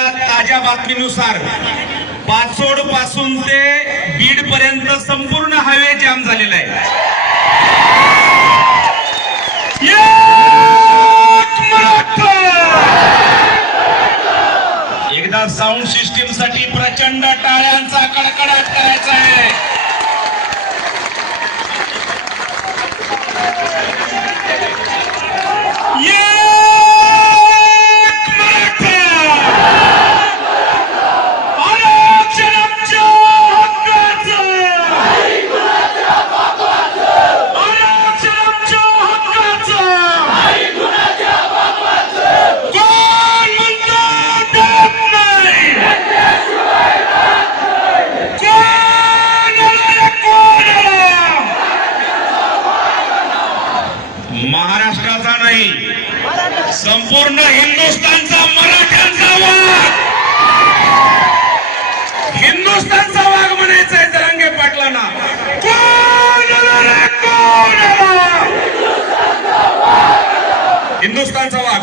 ताज्या बातमीनुसार पाचोड पासून ते बीड पर्यंत संपूर्ण हायवे जाम झालेला आहे। एकदा साऊंड सिस्टीम साठी प्रचंड टाळ्यांचा कडकडाट करायचा आहे। महाराष्ट्राचा नाही, संपूर्ण हिंदुस्थानचा, मराठ्यांचा वाघ, हिंदुस्थानचा वाघ म्हणायचा आहे जरांगे पाटलांना। हिंदुस्थानचा वाघ